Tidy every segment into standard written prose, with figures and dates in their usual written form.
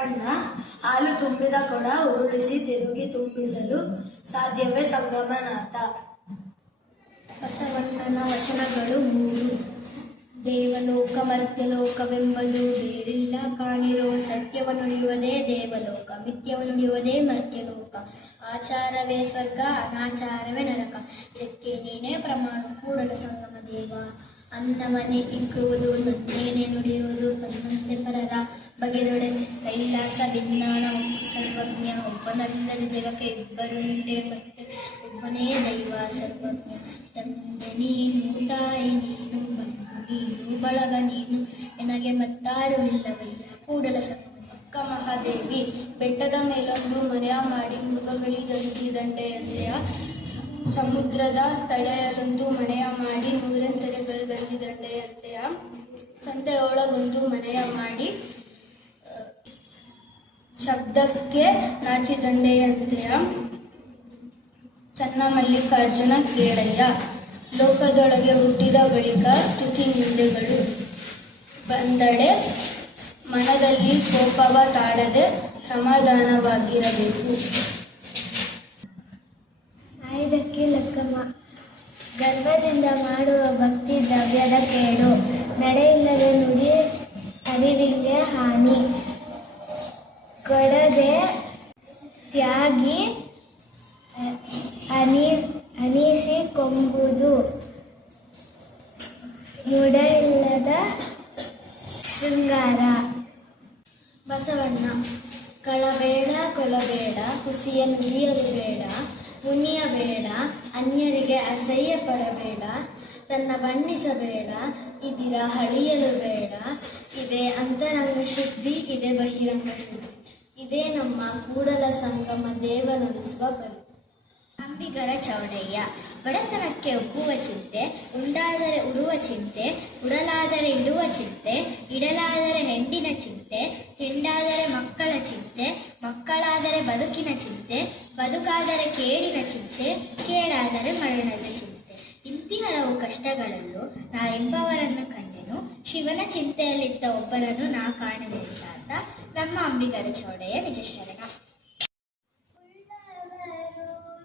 ಬಸವಣ್ಣ ಹಾಲು ತುಂಬಿದ ಕೊಡ ಉರುಳಿಸಿ ತಿರುಗಿ ತುಂಬಿಸಲು ಸಾಧ್ಯವೇ ಸಂಗಮನಾಥ. ಬಸವಣ್ಣನ ವಚನಗಳು 3. ದೇವಲೋಕ ಮರ್ತ್ಯಲೋಕವೆಂಬುದು ಬೇರಿಲ್ಲ ಕಾಣಿರೋ, ಸತ್ಯವ ನುಡಿಯುವುದೇ ದೇವಲೋಕ, ಮಿಥ್ಯವ ನುಡಿಯುವುದೇ ಮರ್ತ್ಯಲೋಕ, ಆಚಾರವೇ ಸ್ವರ್ಗ ಅನಾಚಾರವೇ ನರಕ, ಇದಕ್ಕೆ ನೀನೇ ಪ್ರಮಾಣ ಕೂಡಲ ಸಂಗಮ ದೇವ. ಅನ್ನವನ್ನೇ ಇಕ್ಕುವುದು ನನ್ನೇನೆ ನುಡಿಯುವುದು ತನ್ನಂತೆ ಪರರ ಬಗೆದೊಡೆ, ಕೈಲಾಸ ವಿಜ್ಞಾನ ಸರ್ವಜ್ಞ, ಒಬ್ಬನಲ್ಲದ ಜಗಕ್ಕೆ ಇಬ್ಬರುಂಟೆ ಮತ್ತೆ ಒಬ್ಬನೇ ದೈವ ಸರ್ವಜ್ಞ. ತಂದೆ ನೀನು ತಾಯಿ ನೀನು ಬಂಧು ನೀನು ಬಳಗ ನೀನು, ಎನಗೆ ಮತ್ತಾರು ಇಲ್ಲವಯ್ಯ ಕೂಡಲ ಸಂಗಮ. ಅಕ್ಕ ಮಹಾದೇವಿ ಬೆಟ್ಟದ ಮೇಲೊಂದು ಮನೆಯ ಮಾಡಿ ಮೃಗಗಳಿಗಂಜಿದಂಡೆಯಂತೆಯ, ಸಮುದ್ರದ ತಡೆಯಲೊಂದು ಮನೆಯ ಮಾಡಿ ನೂರೆಂತೆರೆಗಳು ಗಂಜಿದಂಡೆಯಂತೆಯ, ಸಂತೆಯೊಳಗೊಂದು ಮನೆಯ ಮಾಡಿ ಶಬ್ದಕ್ಕೆ ನಾಚಿದಂಡೆಯಂತೆಯ, ಚನ್ನ ಮಲ್ಲಿಕಾರ್ಜುನ ಕೇಳಯ್ಯ. ಲೋಕದೊಳಗೆ ಹುಟ್ಟಿದ ಬಳಿಕ ಸ್ತುತಿ ನಿಂದೆಗಳು ಬಂದಡೆ, ಮನದಲ್ಲಿ ಕೋಪವ ತಾಳದೆ ಸಮಾಧಾನವಾಗಿರಬೇಕು. ಆಯ್ದಕ್ಕೆ ಲಕ್ಕಮ್ಮ. ಗರ್ವದಿಂದ ಮಾಡುವ ಭಕ್ತಿ ದ್ರವ್ಯದ ಕೇಡು, ನಡೆಯಿಲ್ಲದ ನುಡಿ ಅರಿವಿಗೆ ಹಾನಿ, ಕೊಡದೆ ತ್ಯಾಗಿ ಅನಿಸಿಕೊಂಬುದು, ಮುಡಯಿಲ್ಲದ ಶೃಂಗಾರ. ಬಸವಣ್ಣ ಕಳಬೇಡ ಕೊಲಬೇಡ, ಹುಸಿಯ ನುಡಿಯಲು ಬೇಡ, ಮುನಿಯಬೇಡ, ಅನ್ಯರಿಗೆ ಅಸಹ್ಯ ಪಡಬೇಡ, ತನ್ನ ಬಣ್ಣಿಸಬೇಡ, ಇದಿರ ಹಳಿಯಲು ಬೇಡ, ಇದೇ ಅಂತರಂಗ ಶುದ್ಧಿ, ಇದೇ ಬಹಿರಂಗ ಶುದ್ಧಿ, ಇದೇ ನಮ್ಮ ಕೂಡಲ ಸಂಗಮ ದೇವ ನುಡಿಸುವ ಬಲು. ಅಂಬಿಗರ ಚೌಡಯ್ಯ. ಬಡತನಕ್ಕೆ ಒಪ್ಪುವ ಚಿಂತೆ, ಉಂಡಾದರೆ ಉಡುವ ಚಿಂತೆ, ಉಡಲಾದರೆ ಇಡುವ ಚಿಂತೆ, ಇಡಲಾದರೆ ಹೆಂಡಿನ ಚಿಂತೆ, ಹೆಂಡಾದರೆ ಮಕ್ಕಳ ಚಿಂತೆ, ಮಕ್ಕಳಾದರೆ ಬದುಕಿನ ಚಿಂತೆ, ಬದುಕಾದರೆ ಕೇಡಿನ ಚಿಂತೆ, ಕೇಡಾದರೆ ಮರಣದ ಚಿಂತೆ. ಇಂತಿಹರವು ಕಷ್ಟಗಳಲ್ಲೂ ನಾ ಎಂಬವರನ್ನು ಕಂಡೆನು, ಶಿವನ ಚಿಂತೆಯಲ್ಲಿದ್ದ ಒಬ್ಬರನ್ನು ನಾ ಕಾಣಲಿದ್ದಾತ. ನಮ್ಮ ಅಂಬಿಗರ ಚೌಡಯ್ಯ ನಿಜ ಶರಣ.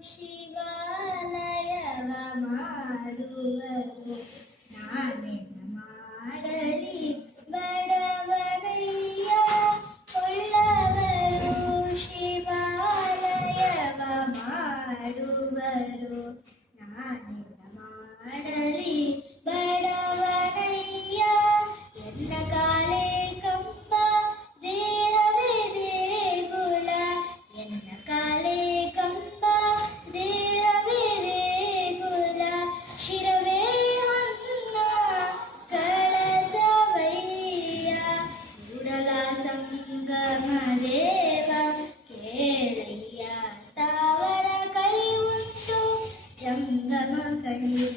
ಶಿವಾಲಯವ ಮಾಡುವರು, ನಾನೆನ್ನ ಮಾಡಲಿ ಬಡವನಯ್ಯ. ಉಳ್ಳವರು ಶಿವಾಲಯವ ಮಾಡುವರು, ನಾನೆನ್ನ ಮಾಡಲಿ ಬಡವನಯ್ಯ. ಎನ್ನ ಕಾಲೇ ಕಂಬ ದೇಹವೇ ದೇಗುಲ, ಎನ್ನ ಕಾಲೇ ಕಂಬ ದೇಹವೇ ದೇಗುಲ, ಶಿರವೇ ಹೊನ್ನ ಕಳಸವಯ್ಯ. ಕೂಡಲ ಸಂಗಮ ದೇವ ಕೇಳಯ್ಯ, ಸ್ಥಾವರ ಕಳಿ ಉಂಟು ಜಂಗಮ ಕಳಿ.